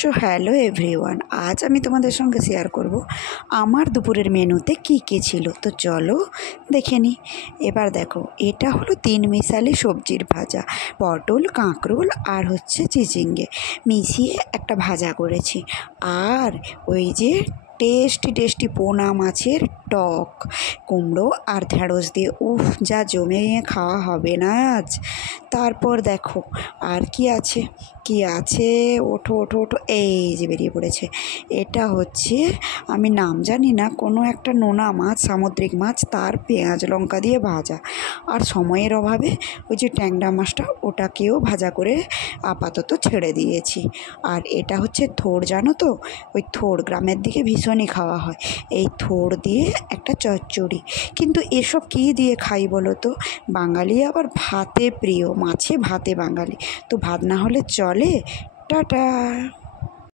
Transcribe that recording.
So hello everyone, আজ আমি তোমাদের সঙ্গে শেয়ার করব আমার দুপুরের মেনুতে কী কী ছিল। তো চলো দেখে নিই। এবার দেখো, এটা হলো 3 মিশালি সবজির ভাজা, পটল, কাঁকরোল আর হচ্ছে চিচিঙ্গে মিশিয়ে একটা ভাজা করেছি। আর ওই যে টেস্টি পোনা মাছের টক, কুমড়ো আর ঢ্যাঁড়স দিয়ে যা জমে খাওয়া হবে না আজ। তারপর দেখো আর কি আছে, ওঠো, এই যে বেরিয়ে পড়েছে। এটা হচ্ছে, আমি নাম জানি না, কোনো একটা নোনা মাছ, সামুদ্রিক মাছ, তার পেঁয়াজ লঙ্কা দিয়ে ভাজা। আর সময়ের অভাবে ওই যে ট্যাংরা মাছটা, ওটাকেও ভাজা করে আপাতত ছেড়ে দিয়েছি। আর এটা হচ্ছে থোড়, জানো তো, ওই থোড় গ্রামের দিকে ভীষণই খাওয়া হয়। এই থোড় দিয়ে একটা চচ্চড়ি। কিন্তু এসব কী দিয়ে খাই বলো তো? বাঙালি আবার ভাতে প্রিয়, মাছে ভাতে বাঙালি, তো ভাত না হলে চলে। টাটা।